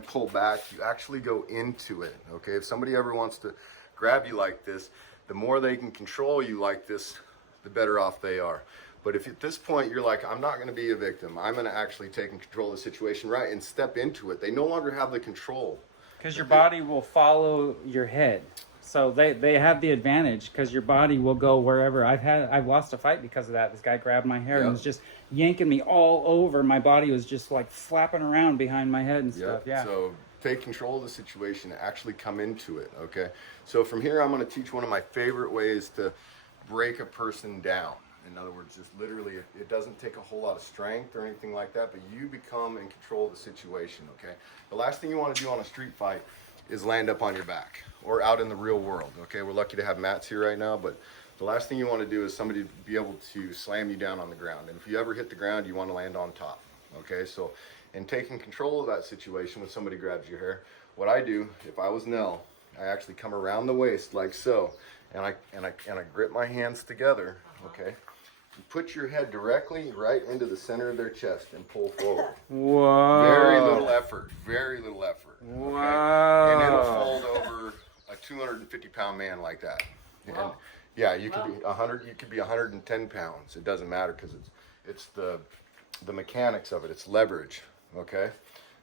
pull back, you actually go into it, okay? If somebody ever wants to grab you like this, the more they can control you like this, the better off they are. But if at this point you're like, I'm not going to be a victim, I'm going to actually take control of the situation, right, and step into it, they no longer have the control. Because your body will follow your head. So they have the advantage because your body will go wherever. I've lost a fight because of that. This guy grabbed my hair and was just yanking me all over. My body was just like flapping around behind my head and stuff. Yeah. So take control of the situation, actually come into it, okay? So from here, I'm going to teach one of my favorite ways to break a person down. In other words, just literally, it doesn't take a whole lot of strength or anything like that, but you become in control of the situation, okay? The last thing you want to do on a street fight is land up on your back or out in the real world, okay? We're lucky to have mats here right now, but the last thing you want to do is somebody be able to slam you down on the ground. And if you ever hit the ground, you want to land on top, okay? So in taking control of that situation when somebody grabs your hair, what I do, if I was Nell, I actually come around the waist like so, and I grip my hands together, okay? You put your head directly right into the center of their chest and pull forward. Whoa. Very little effort, very little effort. Okay? Wow. And it'll fold over a 250-pound man like that. And yeah, you could be 100, you could be 110 pounds. It doesn't matter because it's the mechanics of it. It's leverage, okay?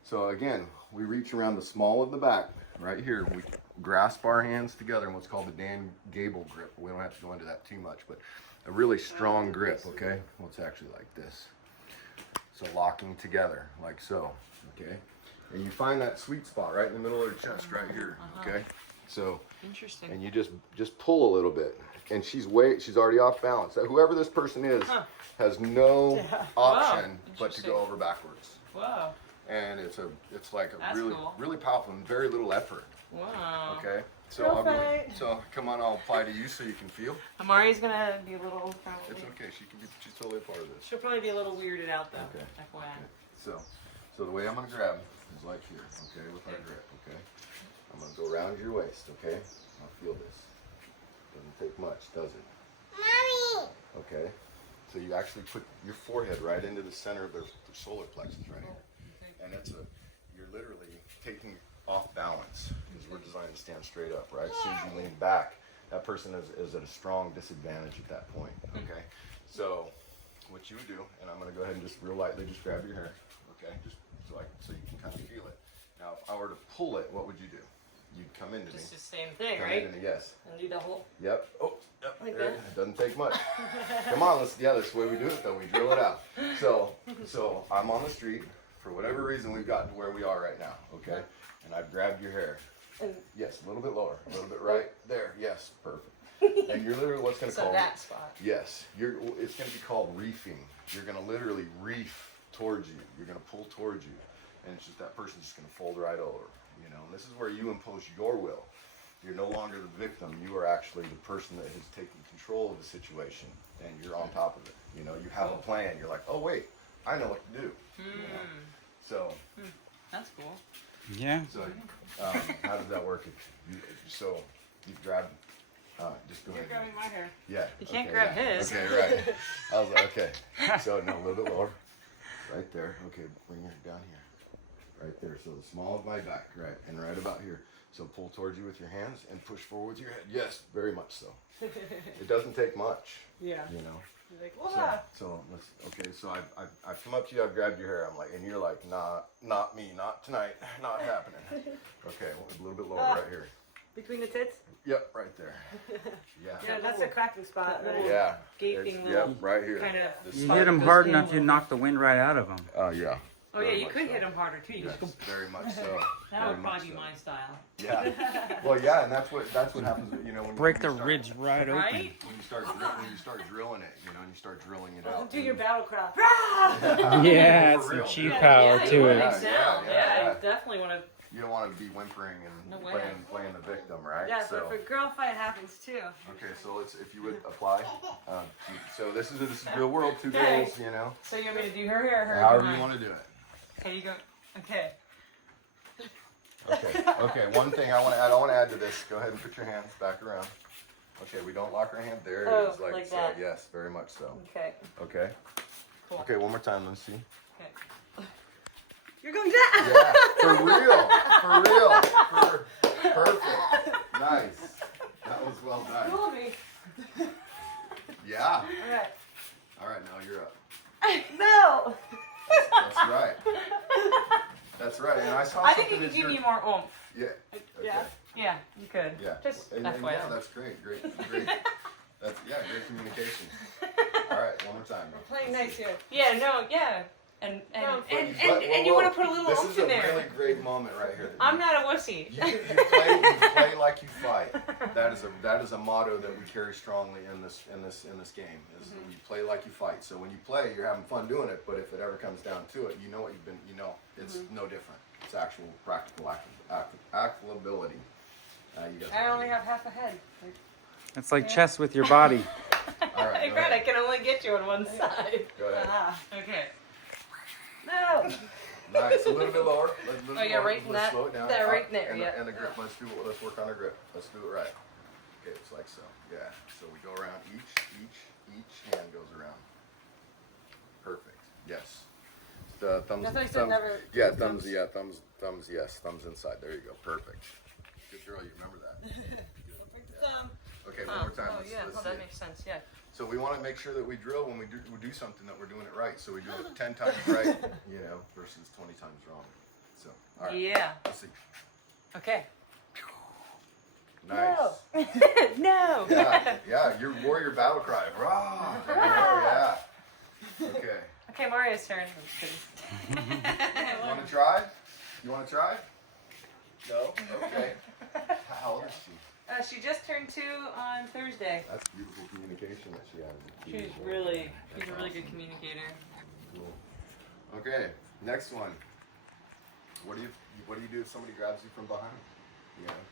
So again, we reach around the small of the back right here. We grasp our hands together in what's called the Dan Gable grip. We don't have to go into that too much, but a really strong grip, okay? Well, it's actually like this. So locking together, like so, okay? And you find that sweet spot right in the middle of the chest, right here, okay? So, interesting. And you just pull a little bit, and she's already off balance. So whoever this person is has no option but to go over backwards. Wow. And it's like a That's really cool. really powerful and very little effort. Wow. Okay. So come on, I'll apply to you so you can feel. Amari's gonna be a little probably. It's okay. She's totally a part of this. She'll probably be a little weirded out though. Okay. FYI. So the way I'm gonna grab is like here, okay, with our grip, okay. I'm gonna go around your waist, okay. I'll feel this. Doesn't take much, does it? Mommy. Okay. So you actually put your forehead right into the center of the solar plexus right here, and you're literally taking off balance because we're designed to stand straight up, right? As soon as you lean back, that person is at a strong disadvantage at that point, okay? So what you would do, and I'm going to go ahead and just real lightly just grab your hair, okay? Just so you can kind of feel it. Now, if I were to pull it, what would you do? You'd come into me. Just the same thing, come right? Into me, yes. And do the whole. Yep. Oh, yep. Like There, that? it doesn't take much. Come on, that's the way we do it though. We drill it out. So I'm on the street. For whatever reason, we've gotten to where we are right now, okay? And I've grabbed your hair. Yes, a little bit lower, a little bit right there. Yes, perfect. And you're literally what's going to call that spot. Yes, it's going to be called reefing. You're going to literally reef towards you. You're going to pull towards you, and it's just that person's just going to fold right over. You know, and this is where you impose your will. You're no longer the victim. You are actually the person that has taken control of the situation, and you're on top of it. You know, you have a plan. You're like, oh wait, I know what to do. You know? So. That's cool. Yeah. So, how does that work? So, you grab, just go You're ahead. grabbing my hair. Yeah. You can't grab his. Okay, right. I was like, okay. So, no, a little bit lower. Right there. Okay, bring your down here. Right there. So, the small of my back, right, and right about here. So, pull towards you with your hands and push forward with your head. Yes, very much so. It doesn't take much. Yeah. You know. You're like, wow. So I've come up to you, I've grabbed your hair, I'm like, and you're like, nah, not me, not tonight, not happening. Okay, a little bit lower right here. Between the tits? Yep, right there. Yeah. Yeah, that's a cracking spot. Right? Yeah. Gaping Yep, right here. kind of. You hit them hard enough, you knock the wind right out of them. Oh yeah. Oh yeah, Very you much could so. hit him harder too. You Yes, just go. very much so. That Very would much probably be so. my style. Yeah. Well, yeah, and that's what happens. You know, when Break you the start, ridge right open. Right? when you start drilling it. You know, and you start drilling it out. Do your battle cry. Yeah, For it's real. some cheap Yeah, power yeah, to you it. want to sound. Yeah, Yeah, yeah. I definitely want to. You don't want to be whimpering and No way. playing the victim, right? Yeah, so if a girl fight happens too. Okay, so if you would apply. So this is real world, two Okay. girls, you know. So you want me to do her hair or her? However mine? you want to do it. Okay, you go. Okay. Okay. One thing I want to add to this. Go ahead and put your hands back around. Okay, we don't lock our hand. There it Oh, is, like so. that. Yes, very much so. Okay. Okay. Cool. Okay, one more time. Let's see. Okay. You're going down. Yeah, for real. Perfect. Nice. That was well done. Fool me. Yeah. Alright. All right, now you're up. No! That's right. That's right. And I saw I think something you could that give you're... me more oomph. Yeah. Okay. Yeah. Yeah, you could. Yeah. Just and FYI. yeah, that's great. Great. That's great communication. All right, one more time. Playing nice here. Yeah, no, yeah. And But you want to put a little this oomph is in a there. really great moment right here. I'm not a wussy. You play like you fight. That is a motto that we carry strongly in this game. Is that we play like you fight. So when you play, you're having fun doing it. But if it ever comes down to it, you know what you've been. You know it's no different. It's actual practical applicability. You guys I only have half a head. It's like chess with your body. All right, Hey, go Brad, I ahead. can only get you on one side. Go ahead. Ah. Okay. No! Nice. A little bit lower. Oh, yeah, right in Let's that- slow it down. that right there, And, yeah. and the grip. Let's work on the grip. Let's do it right. Okay, it's like so. Yeah. So we go around. Each hand goes around. Perfect. Yes. The thumbs. That's why I said thumbs. never- Yeah, thumbs. Yeah, thumbs. Thumbs. Yes, thumbs inside. There you go. Perfect. Good girl. You remember that. Okay, one more time. Oh, Let's yeah, see well, that it. makes sense, yeah. So we want to make sure that we drill when we do something that we're doing it right. So we do it 10 times right, versus 20 times wrong. So, all right. Yeah. Let's see. Okay. Nice. No. Yeah. Your warrior battle cry. Rah! Yeah. Okay. Okay, Mario's turn. I'm just kidding. You want to try? No? Okay. How old is she? She just turned 2 on Thursday. That's beautiful communication that she has. She's a really good communicator. Cool. Okay, next one. What do you do if somebody grabs you from behind?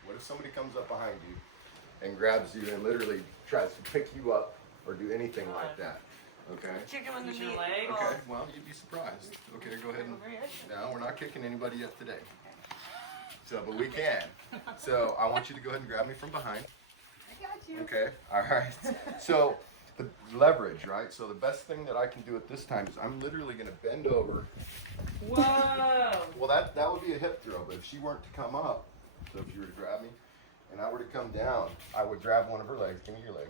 What if somebody comes up behind you and grabs you and literally tries to pick you up or do anything like that? Okay. Kick him in the Use your knee. leg. Okay. Well, you'd be surprised. Okay, go ahead and. No, we're not kicking anybody yet today. So, but we can. So I want you to go ahead and grab me from behind. I got you. Okay. All right. So the leverage, right? So the best thing that I can do at this time is I'm literally going to bend over. Whoa. Well, that would be a hip throw, but if she weren't to come up, so if you were to grab me, and I were to come down, I would grab one of her legs. Give me your leg.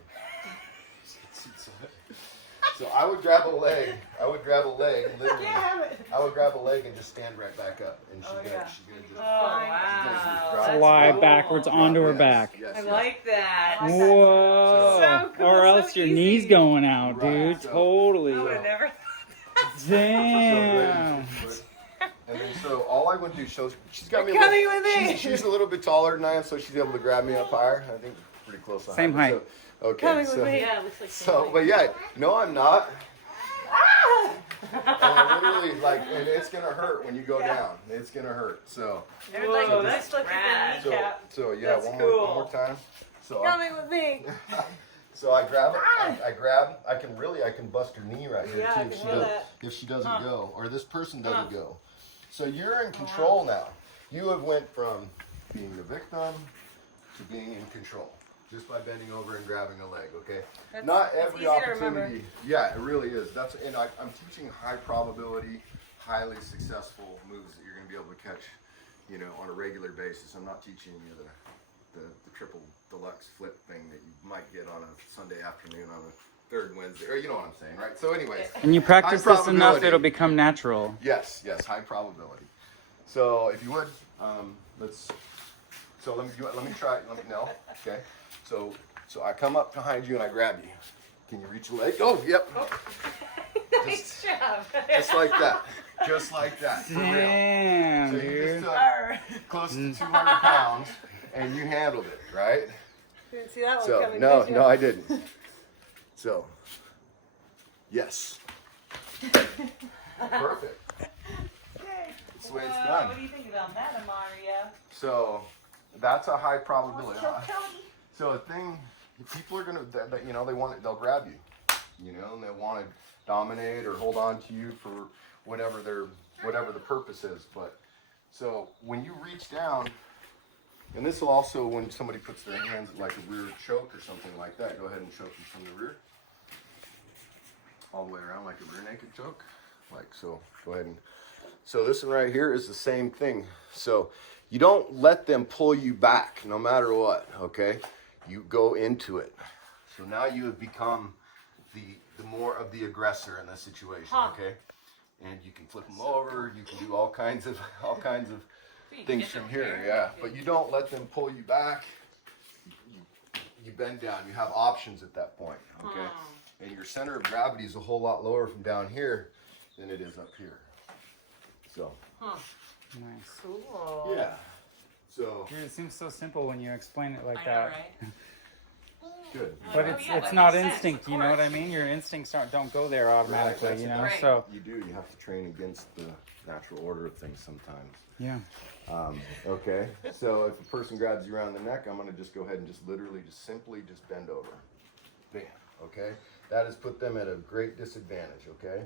So I would grab a leg. Literally. I would grab a leg and just stand right back up, and she's gonna just. Oh, wow. That's Fly cool. backwards onto her Yes, back. yes, I yes. like that. Whoa. So cool, Or so else your easy. knees going out, Right, dude. so- Totally. I would have never. Damn. And then so all I would do, she's got me. You're coming with me. She's a little bit taller than I am, so she's able to grab me up higher. I think pretty close. Same height. So, okay. Coming so, with me. Yeah, it looks like So, but yeah, no, I'm not. And literally, and it's gonna hurt when you go down. It's gonna hurt. So, Whoa, that's that's rad. so, Kneecap. so yeah, That's one cool. more time. So, Coming with me. so I grab it. I grab. I can bust her knee right here Yeah, I too. can feel that. If she doesn't go, or this person doesn't go. So you're in control now. You have went from being the victim to being in control just by bending over and grabbing a leg. Okay. Not every easy to remember. opportunity. Yeah, it really is. I'm teaching high probability, highly successful moves that you're going to be able to catch, on a regular basis. I'm not teaching you the triple deluxe flip thing that you might get on a Sunday afternoon on a third Wednesday, or you know what I'm saying, right? So, anyways. And you practice High this enough, probability. it'll become natural. Yes, high probability. So if you would, let me try. No, okay. So I come up behind you and I grab you. Can you reach your leg? Oh, yep. Nice job. Just like that. Just like that. For real. Damn, So you dude. just took close to 200 pounds and you handled it, right? Didn't see that one So coming. no, did you? no, I didn't. So yes. Perfect. That's the way it's done. What do you think about that, Amaria? So that's a high probability. So a thing, people are gonna, they want it. They'll grab you, and they want to dominate or hold on to you for whatever the purpose is. But so when you reach down, and this will also when somebody puts their hands like a rear choke or something like that. Go ahead and choke them from the rear, all the way around like a rear naked choke, like so. Go ahead and So this one right here is the same thing. So you don't let them pull you back no matter what, okay? You go into it. So now you have become the more of the aggressor in this situation, okay? And you can flip them over, you can do all kinds of things from here, yeah. But you don't let them pull you back. You bend down. You have options at that point, okay? And your center of gravity is a whole lot lower from down here than it is up here. So, Nice. Cool. yeah. So, Dude, it seems so simple when you explain it like I know, that. right? good. But Oh, it's yeah, it's that not makes sense, instinct, of you know what I course. mean? Your instincts don't go there automatically, Right, you know. right. So You do. You have to train against the natural order of things sometimes. yeah. Okay. So if a person grabs you around the neck, I'm going to just go ahead and just literally, just simply, just bend over. Bam. Okay. That has put them at a great disadvantage. Okay.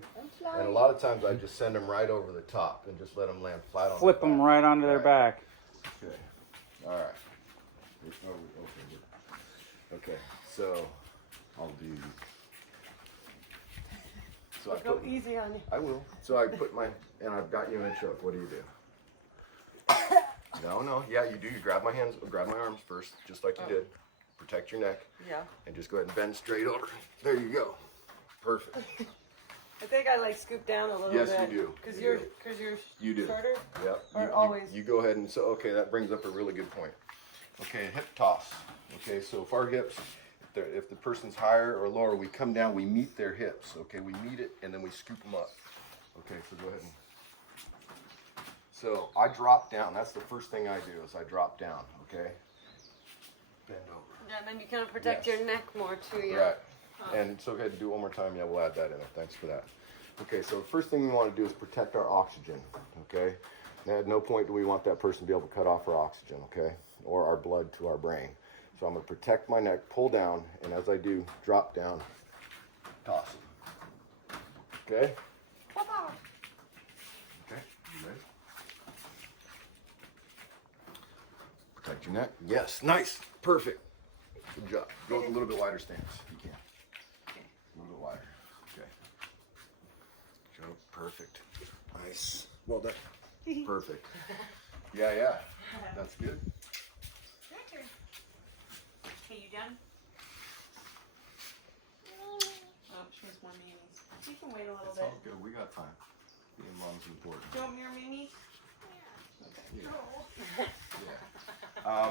And a lot of times I just send them right over the top and just let them land flat on. Flip their them back. right onto their Right. back. Okay. All right. Oh, okay. Good. Okay. So I'll do. So I Go put. easy on you. I will. So I put my, and I've got you in a choke. What do you do? No. Yeah, you do. You grab my hands, grab my arms first, just like you did. Protect your neck, Yeah. and just go ahead and bend straight over. There you go. Perfect. I think I like scoop down a little Yes, bit. you do. Because You you're, do. cause you're You do. shorter. Yep. Or You always. You go ahead and so okay, that brings up a really good point. Okay, hip toss. Okay, so if our hips, if the person's higher or lower, we come down, we meet their hips. Okay, we meet it and then we scoop them up. Okay, so go ahead and. So I drop down. That's the first thing I do is I drop down. Okay. Bend over. Yeah, and then you kind of protect Yes. your neck more too. Yeah. Right. And so go ahead and do it one more time. Yeah, we'll add that in there. Thanks for that. Okay, so the first thing we want to do is protect our oxygen. Okay. Now, at no point do we want that person to be able to cut off our oxygen. Okay, or our blood to our brain. So I'm going to protect my neck, pull down, and as I do, drop down, toss it. Okay. Okay. You ready? Protect your neck. Yes. Nice. Perfect. Good job. Go with a little bit wider stance. You can. A little bit wider. Okay. Joe. Perfect. Nice. Well done. Perfect. Yeah. That's good. Okay, you done? Oh, she wants more meanies. You can wait a little That's bit. all good. We got time. Being mom's important. Do you want more meanies?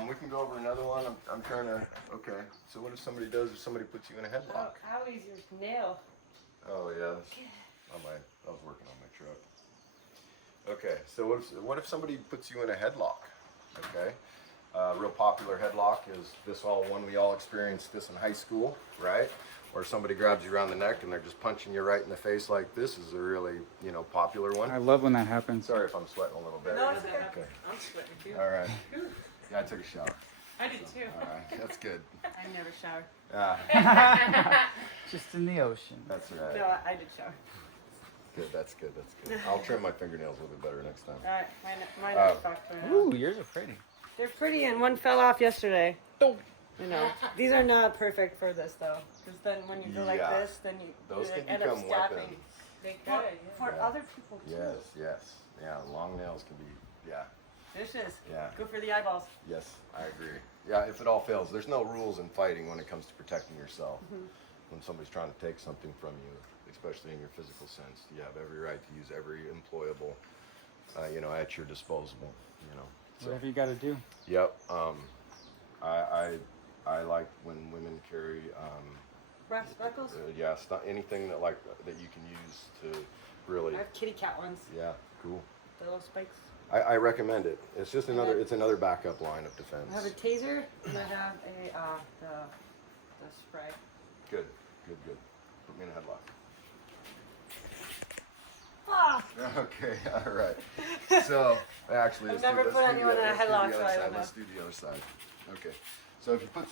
We can go over another one. I'm trying to. Okay. So what if somebody does? If somebody puts you in a Oh, headlock? Howie's your nail. Oh yeah. I was working on my truck. Okay. So what if somebody puts you in a headlock? Okay. Real popular headlock is this one we all experienced this in high school, right? Or somebody grabs you around the neck and they're just punching you right in the face like this is a really, popular one. I love when that happens. Sorry if I'm sweating a little bit. No, it's Okay. I'm sweating too. All right. Yeah, I took a shower. I did too. All right. That's good. I never showered. Just in the ocean. That's right. No, I did shower. Good. That's good. I'll trim my fingernails a little bit better next time. Alright, mine are fucked right now. Ooh, yours are pretty. They're pretty and one fell off yesterday. These are not perfect for this though. Because then when you go like Yeah. this, then you Those can end up become stabbing. weapons. They For, could. for Yeah. other people too. Yes. Yeah, long nails can be. Yeah. Vicious. Yeah. Go for the eyeballs. Yes, I agree. Yeah, if it all fails, there's no rules in fighting when it comes to protecting yourself. When somebody's trying to take something from you, especially in your physical sense, you have every right to use every employable, at your disposal. So, Whatever you got to do. yep. I like when women carry, Brass knuckles. anything that you can use to really. I have kitty cat ones. Yeah, cool. The little spikes. I recommend it. It's just another backup line of defense. I have a taser and I have the spray. Good. Put me in a headlock. Ah! Okay, all right. So, actually, I've never put anyone in a headlock, so I don't know. Let's do the other side. Okay. So if you put,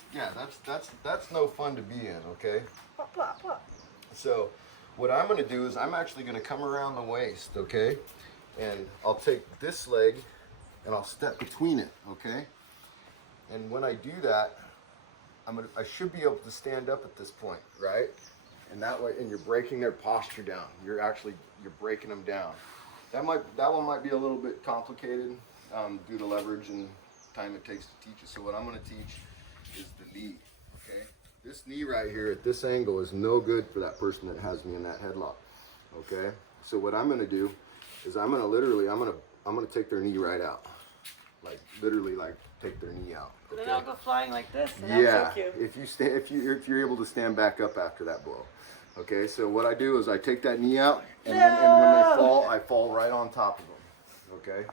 that's no fun to be in. Okay. Pop, pop, pop. So, what I'm going to do is I'm actually going to come around the waist. Okay. And I'll take this leg and I'll step between it. Okay. And when I do that, I should be able to stand up at this point, right? And that way, and you're breaking their posture down. You're breaking them down. That one might be a little bit complicated due to leverage and time it takes to teach it. So what I'm going to teach is the knee. Okay, this knee right here at this angle is no good for that person that has me in that headlock. Okay, so what I'm going to do is I'm going to take their knee right out, like literally like take their knee out. Okay? Then I'll go flying like this. And Yeah, I'll take you. if you're able to stand back up after that blow. Okay, so what I do is I take that knee out, and when they fall, I fall right on top of them. Okay.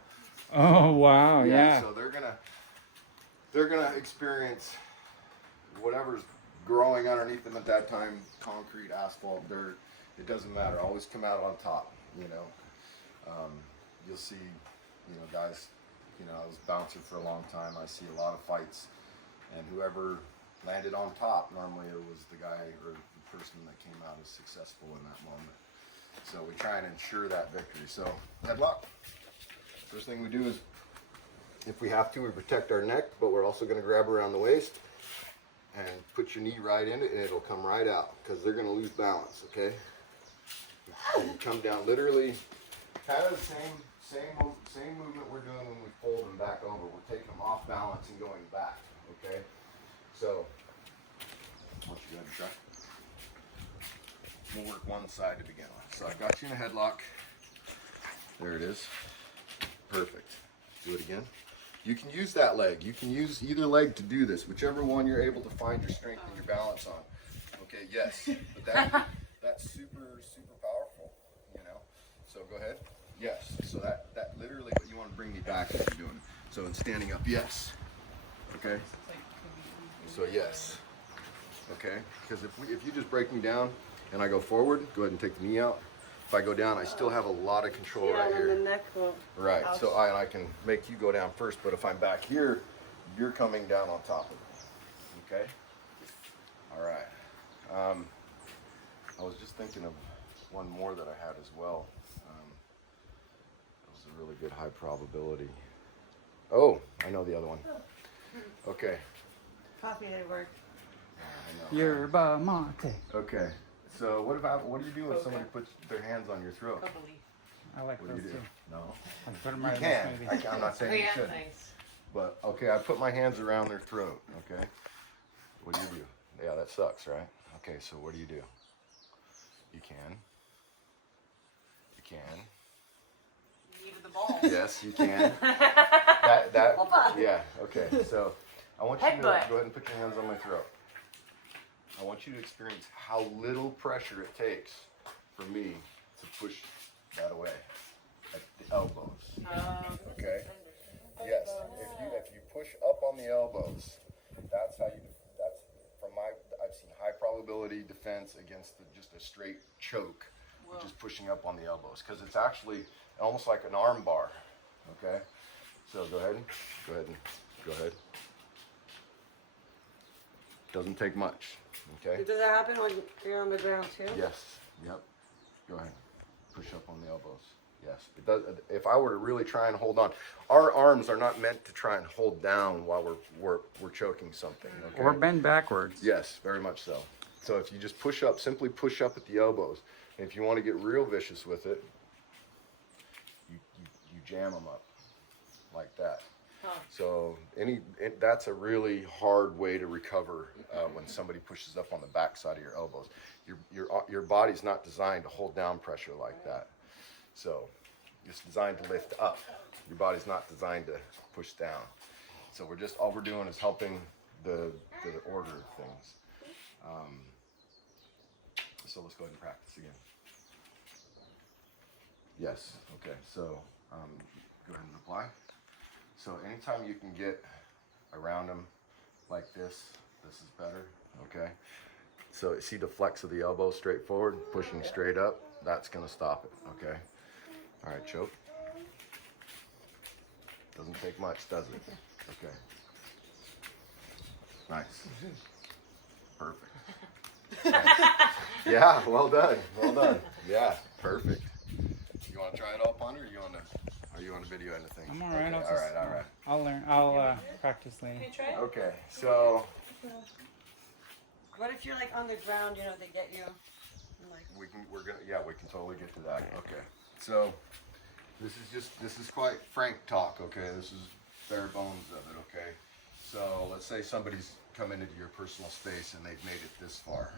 Oh wow, yeah. So they're gonna experience whatever's growing underneath them at that time: concrete, asphalt, dirt. It doesn't matter. Always come out on top. You know, you'll see. You know, guys. You know, I was bouncer for a long time. I see a lot of fights, and whoever landed on top, normally it was the guy or the person that came out as successful in that moment. So we try and ensure that victory. So headlock. First thing we do is, if we have to, we protect our neck, but we're also going to grab around the waist and put your knee right in it, and it'll come right out because they're going to lose balance. Okay. And you come down literally, kind of the same movement we're doing when we fold them back over. We're taking them off balance and going back. Okay. So, I want you to try. We'll work one side to begin with. So I got you in a headlock. There it is. Perfect. Do it again. You can use that leg. You can use either leg to do this, whichever one you're able to find your strength and your balance on. Okay, yes. But that's super powerful, you know. So go ahead. Yes. So that literally, but you want to bring me back as you're doing it. So in standing up, yes. Okay. So yes. Okay. Because if you just break me down and I go forward, go ahead and take the knee out. If I go down, I still have a lot of control right and here. the neck will. Right. So I can make you go down first, but if I'm back here, you're coming down on top of me. Okay. All right. I was just thinking of one more that I had as well. It was a really good high probability. Oh, I know the other one. Okay. Coffee didn't work. I know. Yerba mate. Okay. So what do you do when somebody puts their hands on your throat? I like What do those you do? too. No. I put them You right can. in this maybe. I'm not saying you should. But okay, I put my hands around their throat. Okay. What do you do? Yeah, that sucks, right? Okay, so what do? You can. You can. You needed the ball. Yes, you can. Yeah. Okay. So I want you to go ahead and put your hands on my throat. I want you to experience how little pressure it takes for me to push that away at the elbows. Okay. Yes. If you push up on the elbows, that's I've seen high probability defense against just a straight choke, which is pushing up on the elbows, because it's actually almost like an arm bar. Okay. So go ahead. Doesn't take much. Okay. Does that happen when you're on the ground too? Yes. Yep. Go ahead. Push up on the elbows. Yes. It does. If I were to really try and hold on, our arms are not meant to try and hold down while we're choking something. Okay? Or bend backwards. Yes, very much so. So if you just push up, simply push up at the elbows. And if you want to get real vicious with it, you jam them up like that. So that's a really hard way to recover when somebody pushes up on the back side of your elbows. Your body's not designed to hold down pressure like that. So it's designed to lift up. Your body's not designed to push down. So all we're doing is helping the order of things. So let's go ahead and practice again. Yes. Okay. So go ahead and apply. So anytime you can get around them like this is better, okay? So see the flex of the elbow straight forward, pushing straight up, that's gonna stop it, okay? All right, choke. Doesn't take much, does it? Okay. Nice. Perfect. Nice. Yeah, well done, Yeah, perfect. You wanna try it all, Ponder, or are you on a video anything? I'm all right. Okay, all right. I'll learn. I'll practice later. Can you try it? Okay, so What if you're like on the ground, they get you? And, like, we can totally get to that. Okay. So this is quite frank talk, okay? This is bare bones of it, okay? So let's say somebody's come into your personal space and they've made it this far.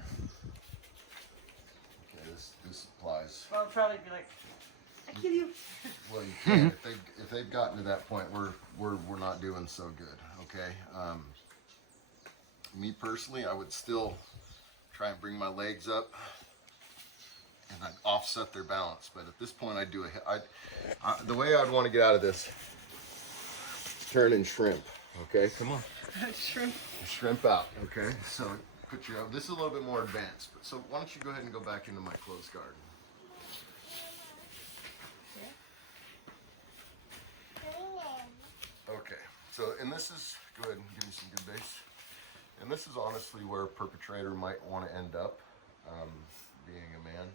Okay, this applies. Well, I'll probably be like, I kill you. Well, you can if they've gotten to that point. We're not doing so good, okay? Me personally, I would still try and bring my legs up and I'd offset their balance. But at this point, I'd do the way I'd want to get out of this is turn and shrimp. Okay, come on. Shrimp. Shrimp out. Okay, so put your. This is a little bit more advanced. But so why don't you go ahead and go back into my closed guard. Okay, so and this is go ahead and give me some good base. And this is honestly where a perpetrator might want to end up, being a man.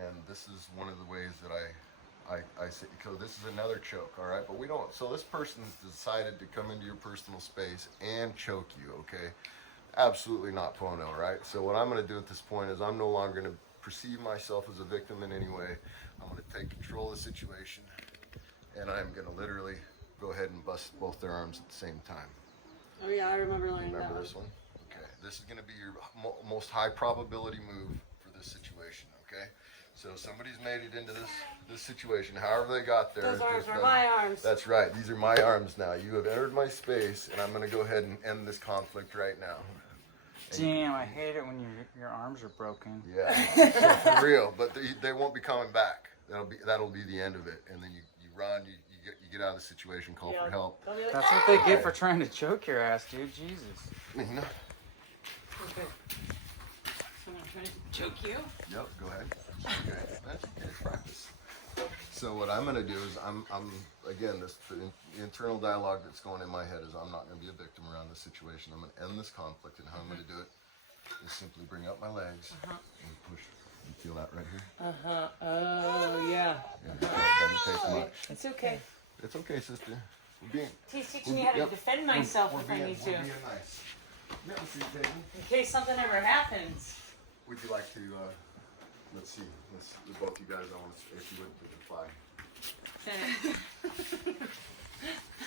And this is one of the ways that I say, because this is another choke, all right? But we don't, so this person has decided to come into your personal space and choke you, okay? Absolutely not Pono, right? So what I'm gonna do at this point is I'm no longer gonna perceive myself as a victim in any way. I'm gonna take control of the situation and I'm gonna literally go ahead and bust both their arms at the same time. Oh yeah, I remember learning that. Remember this one? Okay, this is gonna be your most high probability move for this situation, okay? So somebody's made it into this situation, however they got there. Those arms are my arms. That's right, these are my arms now. You have entered my space, and I'm gonna go ahead and end this conflict right now. Damn, I hate it when your arms are broken. Yeah, so for real, but they won't be coming back. That'll be the end of it, and then you run, you get out of the situation, call for help. Like, That's what they get for trying to choke your ass, dude. Jesus. I mean, no. Okay. So I'm trying to choke you. Yep, go ahead. Okay, that's okay. Practice. So what I'm gonna do is I'm again the internal dialogue that's going in my head is I'm not gonna be a victim around this situation. I'm gonna end this conflict, and how I'm gonna do it is simply bring up my legs and push. You feel that right here? Oh yeah. Yeah. Doesn't take much. It's okay. It's okay, sister. He's teaching me how to defend myself if I need to. We're being nice. Yeah, let's see, Peyton. In case something ever happens. Would you like to? Let's see. Both you guys. I want to. If you would apply.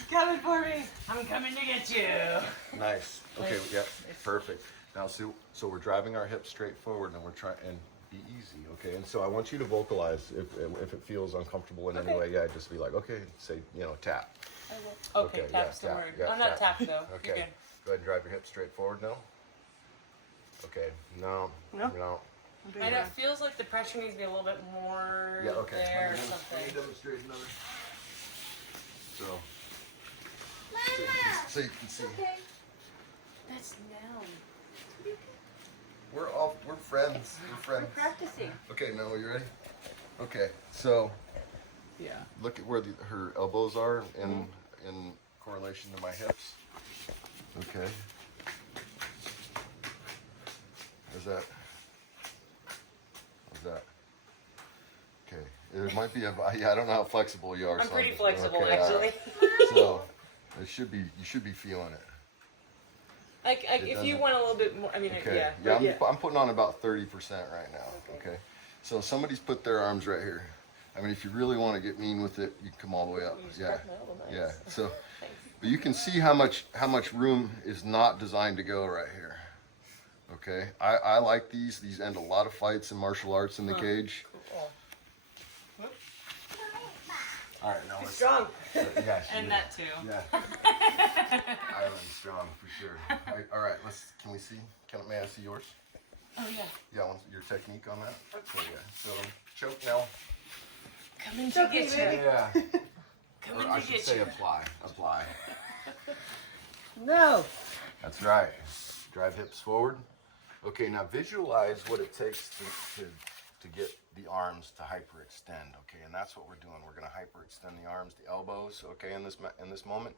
Coming for me. I'm coming to get you. Nice. Okay. Yep. Perfect. Now, so we're driving our hips straight forward, and we're trying and be easy. Okay. And so I want you to vocalize if it feels uncomfortable in any way. Yeah. Just be like, okay. Say, tap. I will. Okay. Tap's the tap, word. yeah, I'm not tap. tapped though. Okay. You're good. Go ahead and drive your hips straight forward now. Okay. No. I know it feels like the pressure needs to be a little bit more there or something. Let me demonstrate another. So you can see. Okay. That's now. We're friends. We're friends. We're practicing. Okay, now are you ready? Okay, so Yeah. look at where her elbows are in correlation to my hips. Okay. How's that? Okay. It might be I don't know how flexible you are. I'm pretty Sandra. flexible Okay, actually. So you should be feeling it. Like if you want a little bit more, I mean, Okay. yeah. I'm putting on about 30% right now. Okay. So somebody's put their arms right here. I mean, if you really want to get mean with it, you can come all the way up. Yeah. Yeah. So, but you can see how much room is not designed to go right here. Okay. I like these. These end a lot of fights in martial arts in the cage. All right, now let's. Strong. Yeah, And that too. Yeah. Island strong for sure. All right, can we see? May I see yours? Oh yeah. Yeah, I want your technique on that. Okay. So choke now. Coming to get you. Yeah. Coming I to should get say you. apply. No. That's right. Drive hips forward. Okay, now visualize what it takes to get the arms to hyperextend. Okay, and that's what we're doing. We're going to hyperextend the arms, the elbows. Okay, in this moment.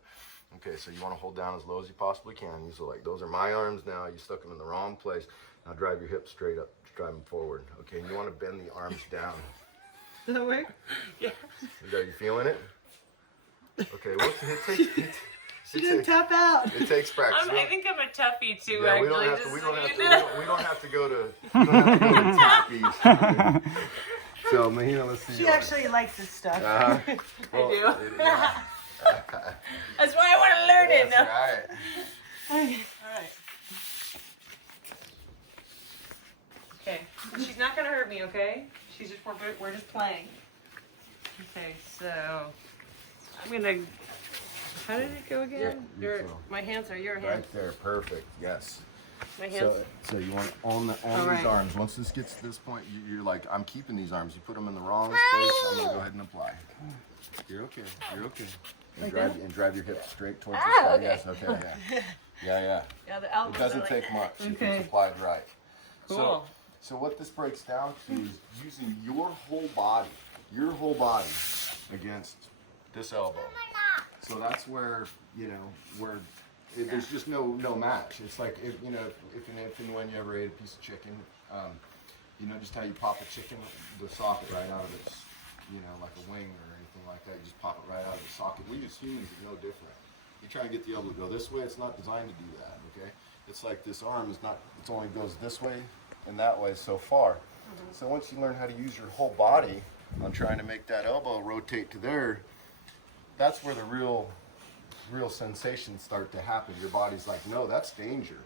Okay, so you want to hold down as low as you possibly can. So like those are my arms now. You stuck them in the wrong place. Now drive your hips straight up. Drive them forward. Okay, and you want to bend the arms down. Does that work? Yeah. Are you feeling it? Okay, well, She didn't tap out. It takes practice. I think I'm a toughie too. Yeah, actually, we don't have just to. We so don't you have know. to. We don't have to go to tappies. So, Mahina, let's see She yours. actually likes this stuff. Uh-huh. I do. Yeah. That's why I want to learn it. That's right. Alright. Okay. She's not gonna hurt me, okay? She's just we're just playing. Okay, so I'm gonna. How did it go again? My hands are your hands. Right there, perfect. Yes. My hands. So you want on these right. arms. Once this gets to this point, you're like, I'm keeping these arms. You put them in the wrong space. I'm gonna go ahead and apply. You're okay. You're okay. And drive your hips straight towards the sky. okay. Yes. Okay. Yeah. Yeah, the elbows It doesn't are like take that. much. If Okay. it's applied right. Cool. So what this breaks down to is using your whole body against this elbow. So that's where, there's just no match. It's like, if and when you ever ate a piece of chicken, just how you pop a chicken, the socket right out of its, like a wing or anything like that. You just pop it right out of the socket. We as humans are no different. You try and get the elbow to go this way, it's not designed to do that, okay? It's like this arm it only goes this way and that way so far. So once you learn how to use your whole body on trying to make that elbow rotate to there, that's where the real sensations start to happen. Your body's like, no, that's danger.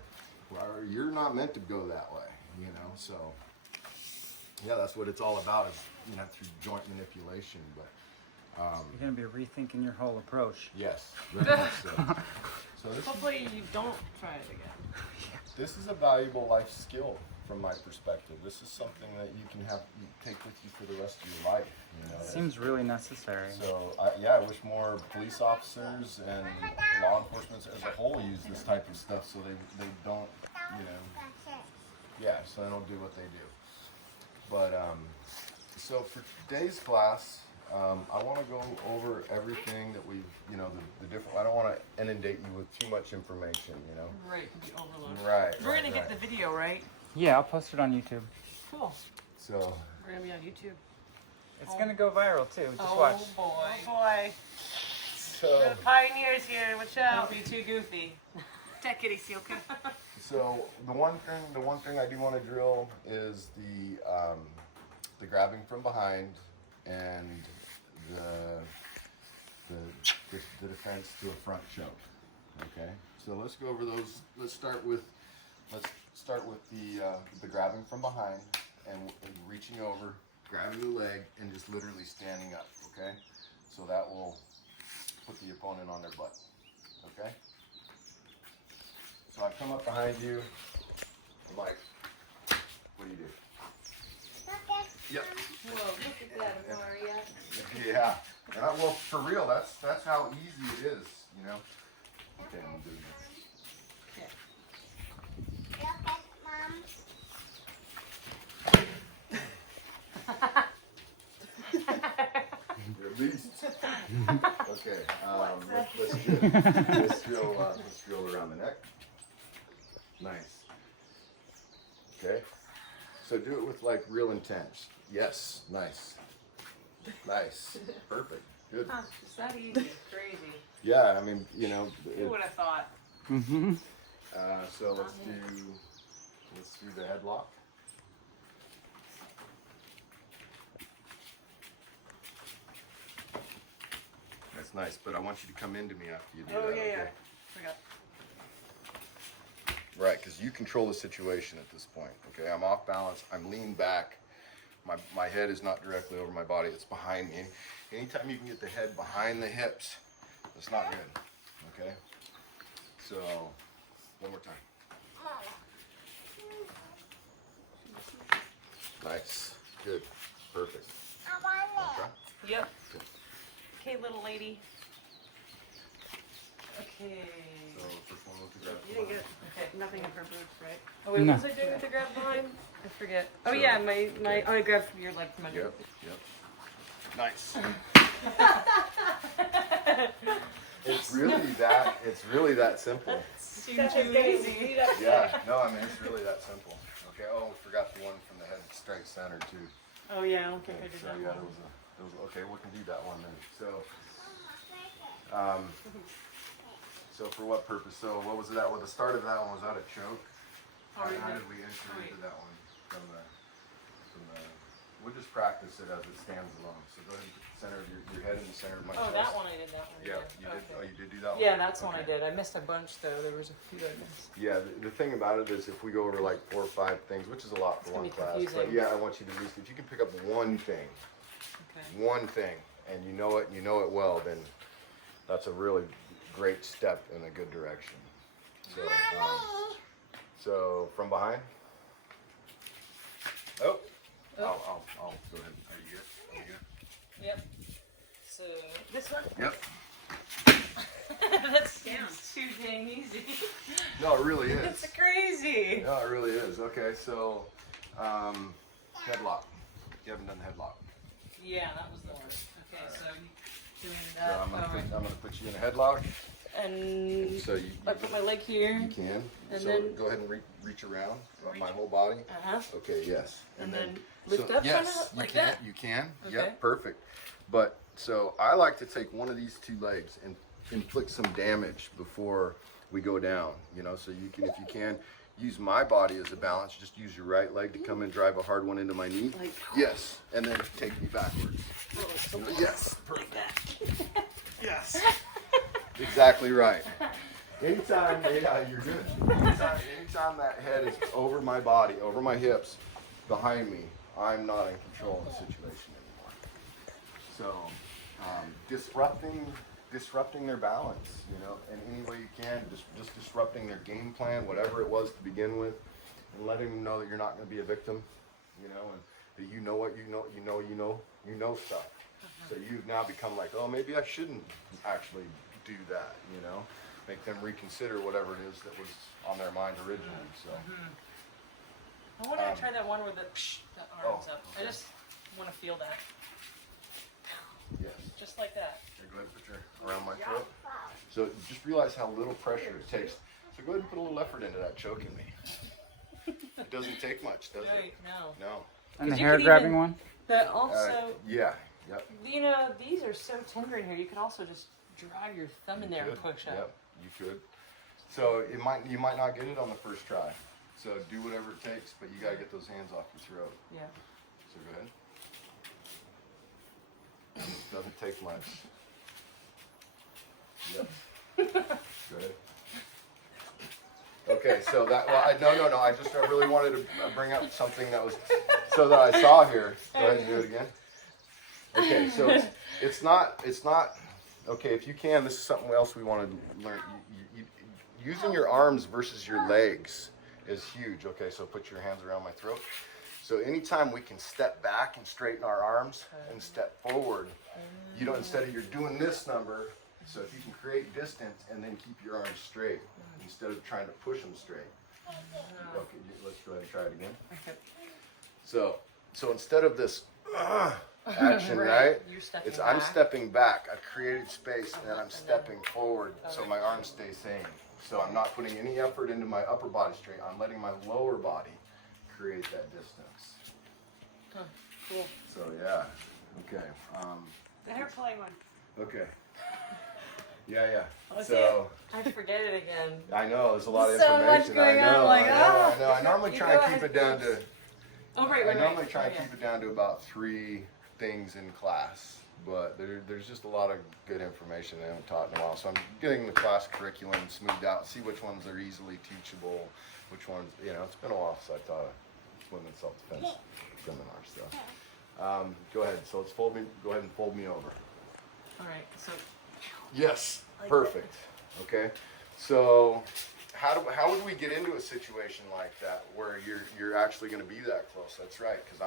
Or you're not meant to go that way, So, yeah, that's what it's all about is, through joint manipulation. But You're going to be rethinking your whole approach. yes, very much so. So Hopefully you don't try it again. this is a valuable life skill from my perspective. This is something that you can take with you for the rest of your life. Seems really necessary. So I wish more police officers and law enforcement as a whole use this type of stuff so they don't, so they don't do what they do. But so for today's class, I want to go over everything that we've, the different. I don't want to inundate you with too much information, Right, to be overloaded. Right. We're gonna get the video, right? Yeah, I'll post it on YouTube. Cool. So We're gonna be on YouTube. It's going to go viral too. Just Oh watch. boy. Oh boy. so We're the pioneers here. Watch out. Don't be too goofy. Take it easy, okay? So the one thing I do want to drill is the grabbing from behind and the defense to a front choke. Okay. So let's go over those. Let's start with the grabbing from behind and reaching over, grabbing the leg, and just literally standing up. Okay. So that will put the opponent on their butt. Okay. So I come up behind you. I'm like, what do you do? Yep. Whoa, look at that, Maria. Yeah. And well, for real, that's how easy it is, Okay, I'm doing this. Released. Okay. Let's drill around the neck. Nice. Okay. So do it with like real intent. Yes. Nice. Nice. Perfect. Good. Huh, it's that easy. It's crazy. Yeah. I mean, Who would have thought? Mm-hmm. So let's do the headlock. That's nice, but I want you to come into me after you do Oh, that. yeah, okay? yeah. Forgot. Right, because you control the situation at this point. Okay, I'm off balance. I'm leaned back. My head is not directly over my body. It's behind me. Anytime you can get the head behind the hips, it's not good. Okay. So one more time. Nice. Good. Perfect. Okay. Yep. Okay, little lady. Okay. So first one was to grab You didn't get Okay. nothing in her boots, right? Oh wait, No. what was I doing with the grab behind? I forget. Oh So- yeah, my I grabbed your leg from under. Yep. Nice. It's really that simple. Too easy. Yeah, no, I mean, it's really that simple. Okay, oh, forgot the one from the head straight center too. Oh yeah, I don't think I Okay, did so that yeah, one. okay, we can do that one then. So for what purpose? So what was that? Well, the start of that one, was that a choke? Oh, How yeah. did we enter Wait. into that one? we'll just practice it as it stands alone. So go ahead and put the center of your head in the center of my chest. Oh, that one I did. That one. Yeah, you did. Oh, you did do that one? Yeah, that's the one I did. I missed a bunch though. There was a few I missed. Yeah, the thing about it is if we go over like 4 or 5 things, which is a lot for one class, but yeah, I want you to at least, if you can pick up one thing, and you know it well, then that's a really great step in a good direction. So from behind. Oh. I'll go ahead. Are you good? Yep. So this one. Yep. That sounds too dang easy. No, it really is. It's crazy. No, it really is. Okay, so headlock. You haven't done the headlock. Yeah, that was the one. Okay, All right. so you doing So that. I'm gonna put you in a headlock. And So you I put my leg here. You can. And So then go ahead and reach around my whole body. Uh-huh. Okay. Yes. And then lift up Yes, kinda you like can. that? You can. Okay. Yep. Perfect. But so I like to take one of these 2 legs and inflict some damage before we go down. You know, so you can, if you can, use my body as a balance. Just use your right leg to come and drive a hard one into my knee. Like- Yes. And then take me backwards. Oh, Yes. like that. Yes. Exactly right. Anytime, yeah, you're good. Anytime that head is over my body, over my hips, behind me, I'm not in control of the situation anymore. So, disrupting their balance, you know, in any way you can, just disrupting their game plan, whatever it was to begin with, and letting them know that you're not going to be a victim, you know, and that you know what you know stuff. So you've now become like, oh, maybe I shouldn't actually do that, you know, make them reconsider whatever it is that was on their mind originally. So I want to try that one where the arms up. okay. I just want to feel that. yes, Just like that. okay, go ahead and put your around my throat. So just realize how little pressure it takes. So go ahead and put a little effort into that choking me. It doesn't take much, does Right, it? no. No. And the You hair could grabbing even- one? But also, Yeah. Yep. you know, these are so tender in here. You could also just drive your thumb in there and Could. push up. Yep, you could. So you might not get it on the first try. So do whatever it takes, but you got to get those hands off your throat. Yeah. So go ahead. It doesn't take much. Yep. Go ahead. Okay, so that, no. I really wanted to bring up something that was, so that I saw here. Go ahead and do it again. Okay, so it's not, okay, if you can, this is something else we want to learn. Using your arms versus your legs is huge. Okay, so put your hands around my throat. So anytime we can step back and straighten our arms and step forward, you don't, instead of you're doing this number, so if you can create distance and then keep your arms straight instead of trying to push them straight. Okay, let's go ahead and try it again. So instead of this action, right? You're stepping It's I'm back. stepping back. I created space and then I'm stepping forward so my arms stay same. So I'm not putting any effort into my upper body straight. I'm letting my lower body create that distance. Huh, cool. So yeah, okay. The hair pulling one. Okay. Yeah. Let's So I forget it again. I know there's a lot of So much information. going I know. on, like, I know. I normally you try and go keep ahead. it down to. Oh, right. I normally try and Okay. keep it down to about 3 things in class, but there's just a lot of good information I haven't taught in a while. So I'm getting the class curriculum smoothed out, see which ones are easily teachable, which ones, it's been a while since I taught a women's self-defense seminar. So go ahead. So go ahead and fold me over. All right. So Yes, perfect. Okay, so how would we get into a situation like that where you're actually going to be that close? That's right, because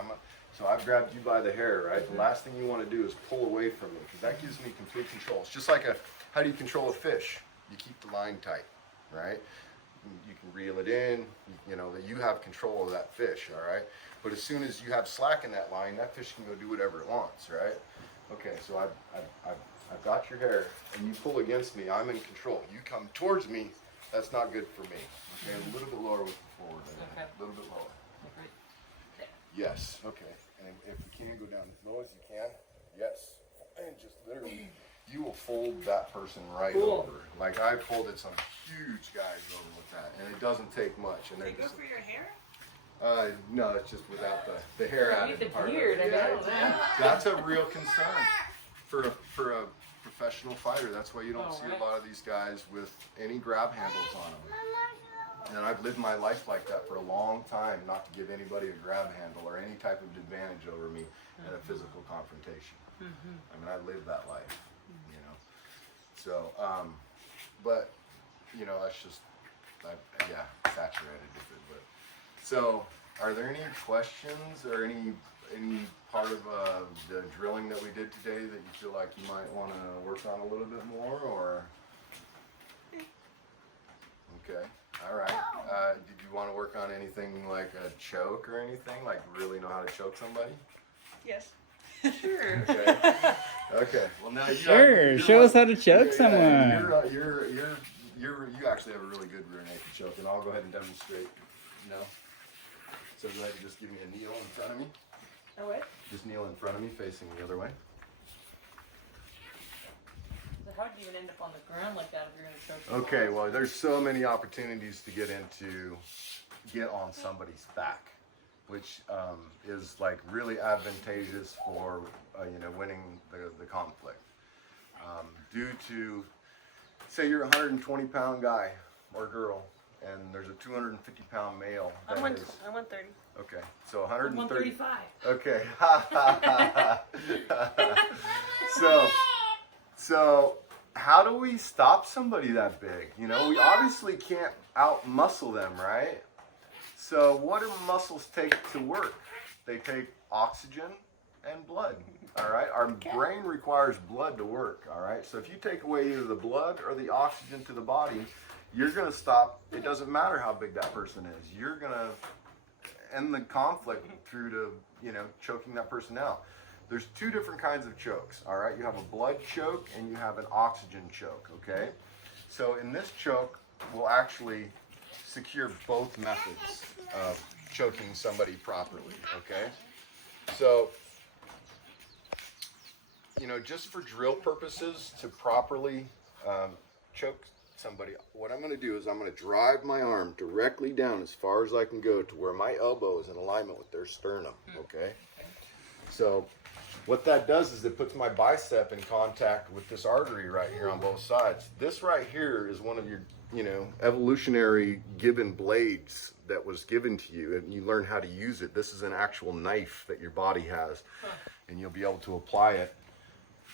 so I've grabbed you by the hair, right? The last thing you want to do is pull away from me, because that gives me complete control. It's just like how do you control a fish? You keep the line tight, right? You can reel it in, that you have control of that fish, all right? But as soon as you have slack in that line, that fish can go do whatever it wants, right? Okay, so I've got your hair, and you pull against me, I'm in control. You come towards me, that's not good for me. Okay, a little bit lower with the forward. Okay. A little bit lower. right. Yes, okay. And if you can, go down as low as you can. Yes. And just literally, you will fold that person right Cool. over. Like I've folded some huge guys over with that, and it doesn't take much. And They they're go just, for your hair? No, it's just without the hair I added. need the part of it. beard. I Yeah, don't know. that's a real concern for a professional fighter. That's why you don't see right. a lot of these guys with any grab handles on them. And I've lived my life like that for a long time, not to give anybody a grab handle or any type of advantage over me in a physical confrontation. I mean, I lived that life, you know. So, but, you know, that's just, yeah, saturated with it. But so, are there any questions or any part of the drilling that we did today that you feel like you might want to work on a little bit more, or? Okay, all right. Did you want to work on anything like a choke or anything, like really know how to choke somebody? Yes. Sure. Okay. Okay. Well, now Sure, show us how to choke someone. You actually have a really good rear naked choke, and I'll go ahead and demonstrate. You know. So go ahead and just give me a kneel in front of me. Oh, what? Just kneel in front of me, facing the other way. So how do you even end up on the ground like that if you're gonna choke? Okay. Well, there's so many opportunities to get on somebody's back, which is like really advantageous for you know, winning the conflict. Due to, say you're a 120-pound guy or girl, and there's a 250-pound male. I'm 130. Okay, so 130. 135. Okay. So how do we stop somebody that big? You know, we obviously can't out-muscle them, right? So what do muscles take to work? They take oxygen and blood, all right? Our brain requires blood to work, all right? So if you take away either the blood or the oxygen to the body, you're gonna stop. It doesn't matter how big that person is. You're gonna end the conflict through to, you know, choking that person out. There's two different kinds of chokes, all right? You have a blood choke and you have an oxygen choke, okay? So in this choke, we'll actually secure both methods of choking somebody properly, okay? So, you know, just for drill purposes, to properly choke somebody, what I'm going to do is I'm going to drive my arm directly down as far as I can go to where my elbow is in alignment with their sternum, okay? So what that does is it puts my bicep in contact with this artery right here on both sides. This right here is one of your, you know, evolutionary given blades that was given to you, and you learn how to use it. This is an actual knife that your body has, and you'll be able to apply it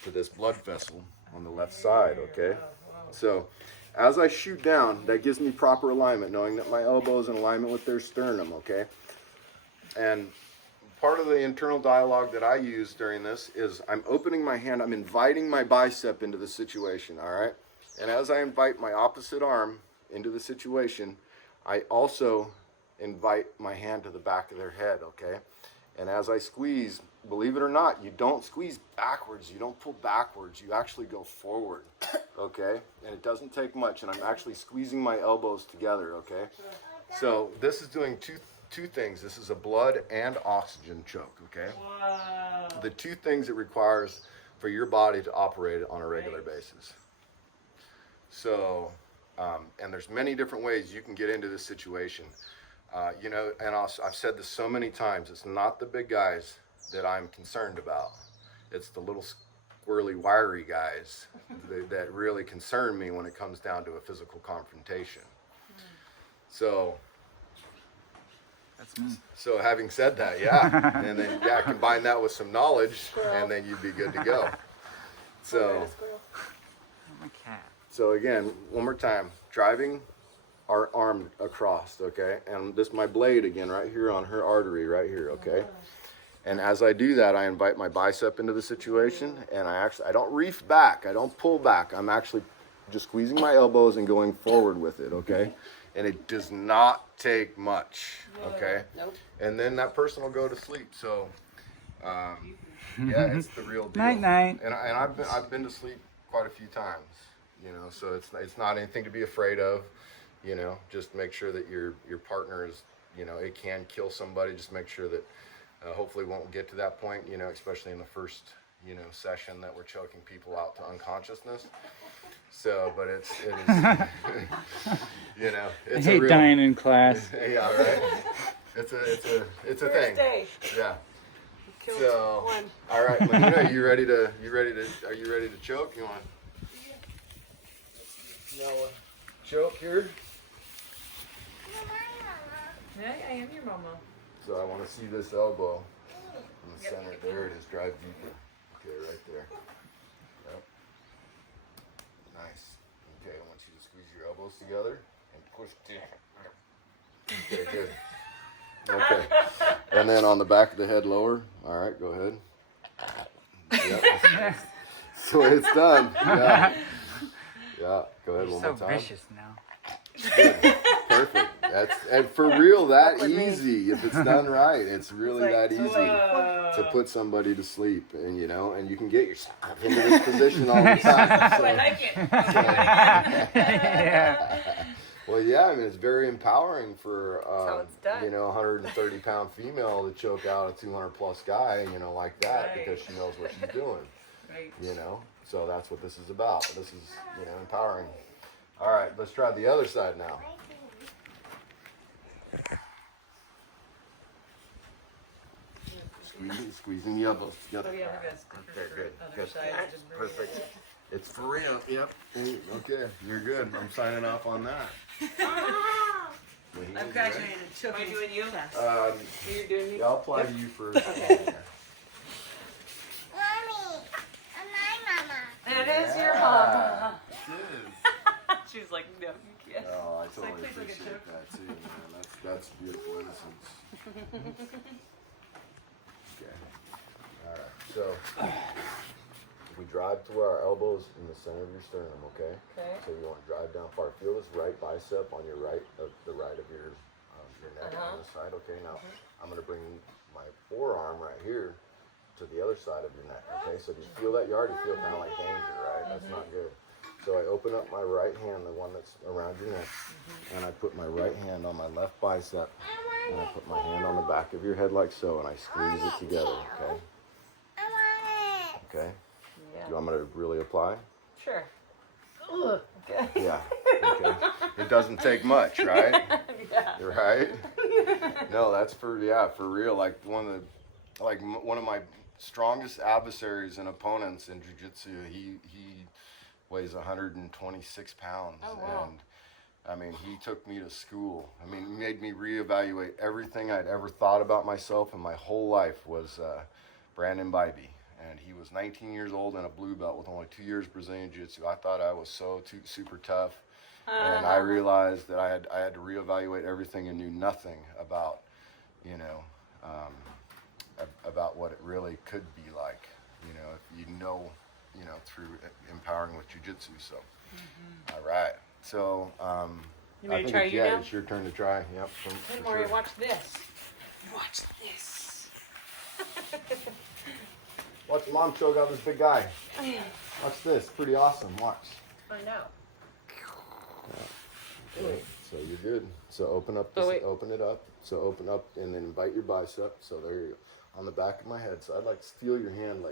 to this blood vessel on the left side, okay? So as I shoot down, that gives me proper alignment, knowing that my elbow is in alignment with their sternum, okay? And part of the internal dialogue that I use during this is I'm opening my hand, I'm inviting my bicep into the situation, all right? And as I invite my opposite arm into the situation, I also invite my hand to the back of their head, okay? And as I squeeze, believe it or not, you don't squeeze backwards, you don't pull backwards, you actually go forward, okay? And it doesn't take much, and I'm actually squeezing my elbows together, okay? So this is doing two things. This is a blood and oxygen choke, okay? Wow. The two things it requires for your body to operate on a regular basis. So, and there's many different ways you can get into this situation. You know, and I've said this so many times, it's not the big guys that I'm concerned about. It's the little squirrely, wiry guys that really concern me when it comes down to a physical confrontation. So, That's me. so having said that, yeah, and then yeah, combine that with some knowledge, and then you'd be good to go. So, My cat. so again, one more time, driving our arm across, okay, and this my blade again right here on her artery right here, okay. And as I do that, I invite my bicep into the situation, and I don't reef back, I don't pull back. I'm actually just squeezing my elbows and going forward with it, okay? And it does not take much, okay? Nope. And then that person will go to sleep. So, yeah, it's the real deal. Night, night. And I've been to sleep quite a few times, you know. So it's not anything to be afraid of, you know. Just make sure that your partner is, you know, it can kill somebody. Just make sure that. Hopefully won't get to that point, you know, especially in the first, you know, session that we're choking people out to unconsciousness. So, but it is, you know, I it's hate a real, dying in class. yeah, right. It's a First thing. day. Yeah. Killed So, one. all right, Melina, are you ready to choke? You want choke here? Yeah, I am your mama. So I want to see this elbow in the center. There it is. Drive deeper. Okay, right there. Yep. Nice. Okay, I want you to squeeze your elbows together and push down. Okay, good. Okay. And then on the back of the head lower. All right, go ahead. Yep. That's the way it's done. Yeah. Yeah. Go ahead one so more time. vicious now. Good. Perfect. And for real, that easy. If it's done right, it's really that easy to put somebody to sleep, and and you can get yourself into this position all the time. So, I like it. Yeah. well, yeah, I mean, it's very empowering for how it's done. 130-pound female to choke out a 200-plus guy, like that, Right. because she knows what she's doing. Right. So that's what this is about. This is empowering. All right, let's try the other side now. Squeezing the elbows together. Oh, yeah, we're good. Okay, good. Other Good. side, just bring it Perfect. It's for real. Yep. Okay, you're good. I'm signing off on that. I've graduated. in. Am I doing you? You're doing me? Yeah, I'll apply to you first. It is your Yeah. mama. Good. She's like, no, you can't. Oh, I like, totally please look at appreciate you. that too, man. That's beautiful innocence. Okay. All right. So we drive to our elbows in the center of your sternum. Okay. Okay. So you want to drive down far. Feel this right bicep on your right, the right of your neck on the side. Okay. Now I'm gonna bring my forearm right here to the other side of your neck. Okay. So do you feel that? You already feel kind of like danger, right? That's not good. So I open up my right hand, the one that's around your neck, and I put my right hand on my left bicep, and I put my hand on the back of your head like so, and I squeeze it together, okay? Okay? Yeah. You want me to really apply? Sure. Ugh. Okay. Yeah. Okay. It doesn't take much, right? Yeah. Right? No, that's for real. Like one of my strongest adversaries and opponents in jiu-jitsu, he weighs 126 pounds. Oh, wow. And I mean, he took me to school. I mean, he made me reevaluate everything I'd ever thought about myself in my whole life was Brandon Bybee. And he was 19 years old and a blue belt with only 2 years Brazilian Jiu-Jitsu. I thought I was super tough. And I realized that I had to reevaluate everything and knew nothing about, about what it really could be like, if through empowering with jiu-jitsu. So, all right. So, You want me to I think try it's, you yeah, now? it's your turn to try. Yep. Hey, for Maury, sure. watch this. Watch this. Watch mom choke out this big guy. Watch this. Pretty awesome. Watch. Find out. Okay, so you're good. So open up open it up. So open up and then invite your bicep. So there you go. On the back of my head. So I'd like to feel your hand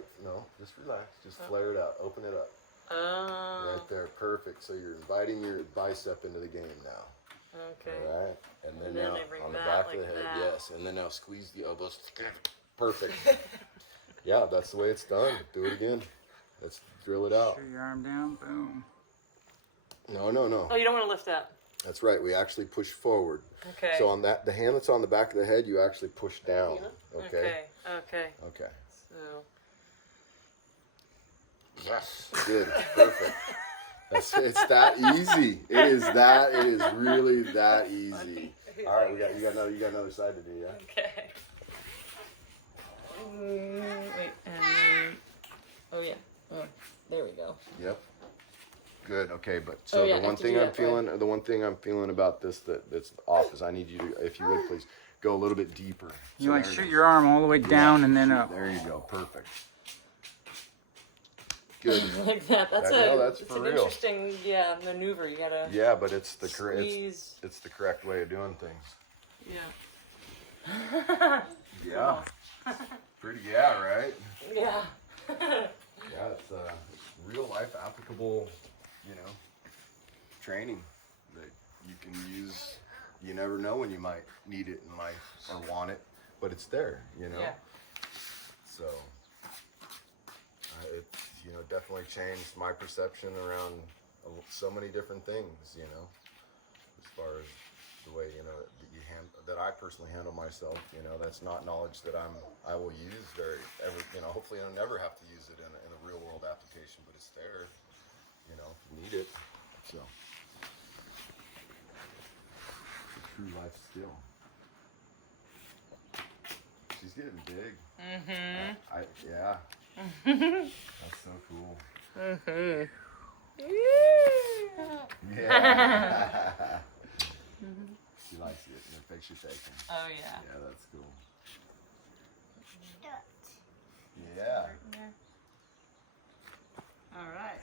just relax. Just flare it out. Open it up. Oh. Right there. Perfect. So you're inviting your bicep into the game now. Okay. All right. And then, then now I bring on the that back like of the head. that. Yes. And then now squeeze the elbows. Perfect. Yeah, that's the way it's done. Do it again. Let's drill it out. Put your arm down. Boom. No. Oh, you don't want to lift up. That's right. We actually push forward. Okay. So on the hand that's on the back of the head, you actually push down. Okay. Okay. Okay. So. Yes. Good. Perfect. It's that easy. It is really that easy. All right. You got another side to do, yeah? Okay. Wait. And then. Oh yeah. Oh, there we go. Yep. Good. Okay. But so Oh, yeah, the I one have to thing do I'm that feeling, the one thing I'm feeling about this that's off is I need you to, if you would please, go a little bit deeper. You So like there it shoot is. your arm all the way down and then up. There you go. Perfect. Good. Like that. That's that's it's for an real. interesting maneuver. You gotta. Yeah, but it's the correct. Squeeze. It's the correct way of doing things. Yeah. Yeah. Pretty. Yeah. Right. Yeah. Yeah. It's real life applicable. Training that you can you never know when you might need it in life or want it, but it's there, you know? Yeah. So, it, you know, definitely changed my perception around so many different things, you know, as far as the way, you know, that I personally handle myself, you know, that's not knowledge that I will use ever, you know, hopefully I'll never have to use it in a real world application, but it's there, you know, if you need it, so. It's a true life skill. She's getting big. Mm-hmm. Yeah. That's so cool. Mm-hmm. Yeah. She likes it. The picture taken. Oh yeah. Yeah, that's cool. Yeah. All right.